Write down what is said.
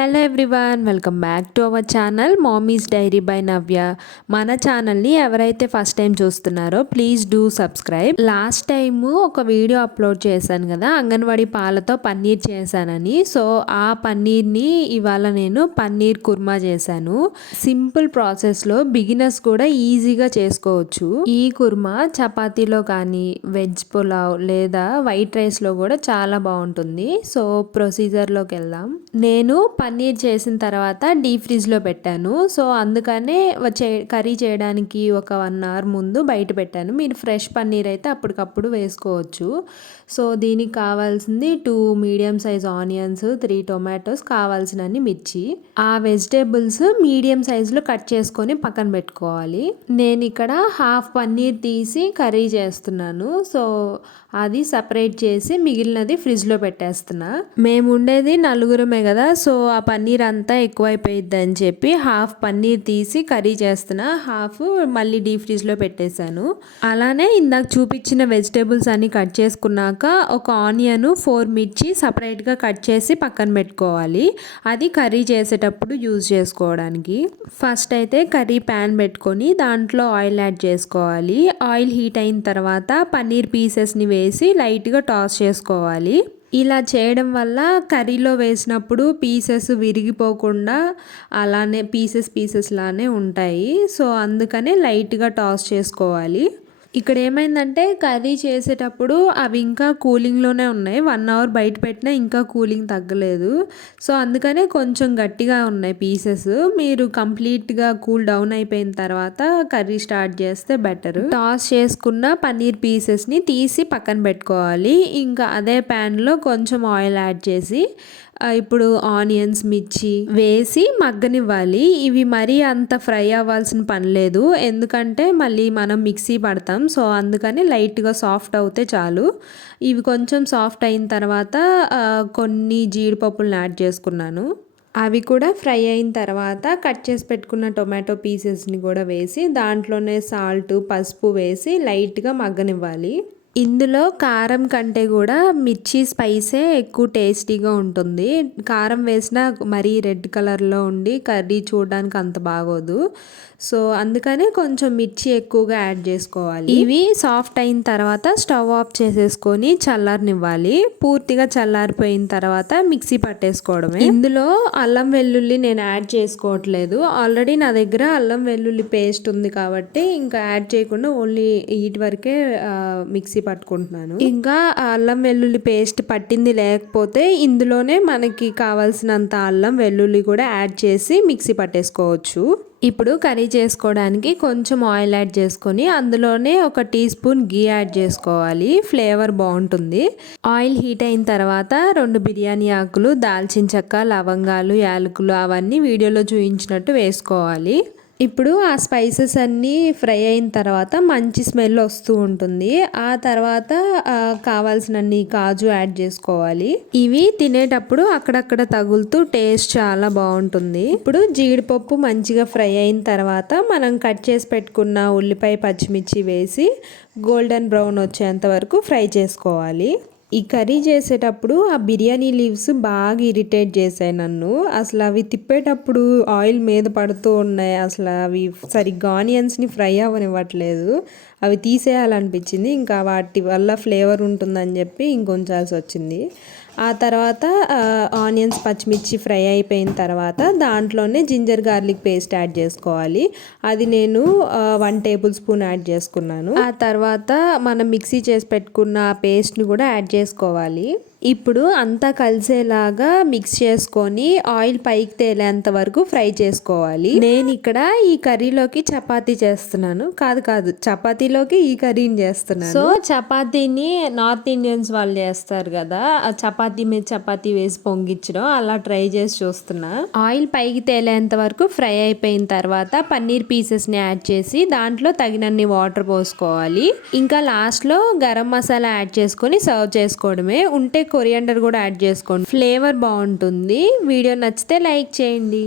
Hello everyone, welcome back to our channel mummy's diary by Navya. మన ఛానల్ని ఎవరైతే first time చూస్తున్నారో please do subscribe. Last time ఒక video upload చేశాను కదా, అంగన్వాడీ పాలతో పన్నీర్ చేశానని. సో ఆ పన్నీర్ని ఇవాళ నేను పన్నీర్ కుర్మా చేశాను. సింపుల్ ప్రాసెస్లో బిగినర్స్ కూడా ఈజీగా చేసుకోవచ్చు. ఈ కుర్మా చపాతీలో కానీ, వెజ్ పులావ్ లేదా వైట్ రైస్లో కూడా చాలా బాగుంటుంది. సో ప్రొసీజర్లోకి వెళ్దాం. నేను పన్నీర్ చేసిన తర్వాత డీప్ ఫ్రిడ్జ్లో పెట్టాను. సో అందుకనే కర్రీ చేయడానికి ఒక 1 అవర్ ముందు బయట పెట్టాను. మీరు ఫ్రెష్ పన్నీర్ అయితే అప్పటికప్పుడు వేసుకోవచ్చు. సో దీనికి కావాల్సింది 2 మీడియం సైజ్ ఆనియన్స్, 3 టొమాటోస్, కావాల్సినన్ని మిర్చి. ఆ వెజిటేబుల్స్ మీడియం సైజులో కట్ చేసుకొని పక్కన పెట్టుకోవాలి. నేను ఇక్కడ హాఫ్ పన్నీర్ తీసి కర్రీ చేస్తున్నాను. సో అది సపరేట్ చేసి మిగిలినది ఫ్రిడ్జ్లో పెట్టేస్తున్నా. మేము ఉండేది నలుగురమే కదా, సో ఆ పన్నీర్ అంతా ఎక్కువైపోయిద్ది అని చెప్పి హాఫ్ పన్నీర్ తీసి కర్రీ చేస్తున్నా, హాఫ్ మళ్ళీ డీప్ ఫ్రిడ్జ్లో పెట్టేశాను. అలానే ఇందాక చూపించిన వెజిటేబుల్స్ అన్ని కట్ చేసుకున్నాక ఒక ఆనియన్, 4 మిర్చి సపరేట్గా కట్ చేసి పక్కన పెట్టుకోవాలి. అది కర్రీ చేసేటప్పుడు యూజ్ చేసుకోవడానికి. ఫస్ట్ అయితే కర్రీ ప్యాన్ పెట్టుకొని దాంట్లో ఆయిల్ యాడ్ చేసుకోవాలి. ఆయిల్ హీట్ అయిన తర్వాత పన్నీర్ పీసెస్ని వేసి లైట్గా టాస్ చేసుకోవాలి. ఇలా చేయడం వల్ల కర్రీలో వేసినప్పుడు పీసెస్ విరిగిపోకుండా అలానే పీసెస్ లానే ఉంటాయి. సో అందుకనే లైట్గా టాస్ చేసుకోవాలి. ఇక్కడ ఏమైందంటే కర్రీ చేసేటప్పుడు అవి ఇంకా కూలింగ్లోనే ఉన్నాయి. 1 అవర్ బయట పెట్టినా ఇంకా కూలింగ్ తగ్గలేదు. సో అందుకనే కొంచెం గట్టిగా ఉన్నాయి పీసెస్. మీరు కంప్లీట్గా కూల్ డౌన్ అయిపోయిన తర్వాత కర్రీ స్టార్ట్ చేస్తే బెటర్. టాస్ చేసుకున్న పన్నీర్ పీసెస్ని తీసి పక్కన పెట్టుకోవాలి. ఇంకా అదే ప్యాన్లో కొంచెం ఆయిల్ యాడ్ చేసి ఇప్పుడు ఆనియన్స్, మిర్చి వేసి మగ్గనివ్వాలి. ఇవి మరీ అంత ఫ్రై అవ్వాల్సిన పని లేదు, ఎందుకంటే మళ్ళీ మనం మిక్సీ పడతాం. సో అందుకని లైట్గా సాఫ్ట్ అవుతే చాలు. ఇవి కొంచెం సాఫ్ట్ అయిన తర్వాత కొన్ని జీడిపప్పులను యాడ్ చేసుకున్నాను. అవి కూడా ఫ్రై అయిన తర్వాత కట్ చేసి పెట్టుకున్న టొమాటో పీసెస్ని కూడా వేసి దాంట్లోనే సాల్ట్, పసుపు వేసి లైట్గా మగ్గనివ్వాలి. ఇందులో కారం కంటే కూడా మిర్చి స్పైసే ఎక్కువ టేస్టీగా ఉంటుంది. కారం వేసినా మరీ రెడ్ కలర్లో ఉండి కర్రీ చూడడానికి అంత బాగోదు. సో అందుకని కొంచెం మిర్చి ఎక్కువగా యాడ్ చేసుకోవాలి. ఇవి సాఫ్ట్ అయిన తర్వాత స్టవ్ ఆఫ్ చేసేసుకొని చల్లారనివ్వాలి. పూర్తిగా చల్లారిపోయిన తర్వాత మిక్సీ పట్టేసుకోవడమే. ఇందులో అల్లం వెల్లుల్లి నేను యాడ్ చేసుకోవట్లేదు. ఆల్రెడీ నా దగ్గర అల్లం వెల్లుల్లి పేస్ట్ ఉంది కాబట్టి ఇంకా యాడ్ చేయకుండా ఓన్లీ వీటి వరకే మిక్సీ పట్టుకుంటున్నాను. ఇంకా అల్లం వెల్లుల్లి పేస్ట్ పట్టింది లేకపోతే ఇందులోనే మనకి కావాల్సినంత అల్లం వెల్లుల్లి కూడా యాడ్ చేసి మిక్సీ పట్టేసుకోవచ్చు. ఇప్పుడు కర్రీ చేసుకోవడానికి కొంచెం ఆయిల్ యాడ్ చేసుకొని అందులోనే ఒక టీ స్పూన్ గీ యాడ్ చేసుకోవాలి. ఫ్లేవర్ బాగుంటుంది. ఆయిల్ హీట్ అయిన తర్వాత 2 బిర్యానీ ఆకులు, దాల్చిన చెక్క, లవంగాలు, యాలకులు అవన్నీ వీడియోలో చూపించినట్టు వేసుకోవాలి. ఇప్పుడు ఆ స్పైసెస్ అన్నీ ఫ్రై అయిన తర్వాత మంచి స్మెల్ వస్తూ ఉంటుంది. ఆ తర్వాత కావాల్సినన్ని కాజు యాడ్ చేసుకోవాలి. ఇవి తినేటప్పుడు అక్కడక్కడ తగులుతూ టేస్ట్ చాలా బాగుంటుంది. ఇప్పుడు జీడిపప్పు మంచిగా ఫ్రై అయిన తర్వాత మనం కట్ చేసి పెట్టుకున్న ఉల్లిపాయ, పచ్చిమిర్చి వేసి గోల్డెన్ బ్రౌన్ వచ్చేంత వరకు ఫ్రై చేసుకోవాలి. ఈ కర్రీ చేసేటప్పుడు ఆ బిర్యానీ లీవ్స్ బాగా ఇరిటేట్ చేశాయి నన్ను. అసలు అవి తిప్పేటప్పుడు ఆయిల్ మీద పడుతూ ఉన్నాయి. అసలు అవి సరిగ్గా ఆనియన్స్ని ఫ్రై అవ్వనివ్వట్లేదు. అవి తీసేయాలనిపించింది. ఇంకా వాటి వల్ల ఫ్లేవర్ ఉంటుందని చెప్పి ఇంకొంచాల్సి వచ్చింది. ఆ తర్వాత ఆనియన్స్, పచ్చిమిర్చి ఫ్రై అయిపోయిన తర్వాత దాంట్లోనే జింజర్ గార్లిక్ పేస్ట్ యాడ్ చేసుకోవాలి. అది నేను 1 టేబుల్ స్పూన్ యాడ్ చేసుకున్నాను. ఆ తర్వాత మనం మిక్సీ చేసి పెట్టుకున్న ఆ పేస్ట్ని కూడా యాడ్ చేసుకోవాలి. ఇప్పుడు అంతా కలిసేలాగా మిక్స్ చేసుకొని ఆయిల్ పైకి తేలేంత వరకు ఫ్రై చేసుకోవాలి. నేను ఇక్కడ ఈ కర్రీలోకి చపాతీ చేస్తున్నాను. కాదు చపాతీలోకి ఈ కర్రీని చేస్తున్నాను. సో చపాతీని నార్త్ ఇండియన్స్ వాళ్ళు చేస్తారు కదా, చపాతీ మీద చపాతీ వేసి పొంగిచ్చడం, అలా ట్రై చేసి చూస్తున్నా. ఆయిల్ పైకి తేలేంత వరకు ఫ్రై అయిపోయిన తర్వాత పన్నీర్ పీసెస్ని యాడ్ చేసి దాంట్లో తగినన్ని వాటర్ పోసుకోవాలి. ఇంకా లాస్ట్లో గరం మసాలా యాడ్ చేసుకొని సర్వ్ చేసుకోవడమే. ఉంటే కొరియాండర్ కూడా యాడ్ చేసుకోండి, ఫ్లేవర్ బాగుంటుంది. వీడియో నచ్చితే లైక్ చేయండి.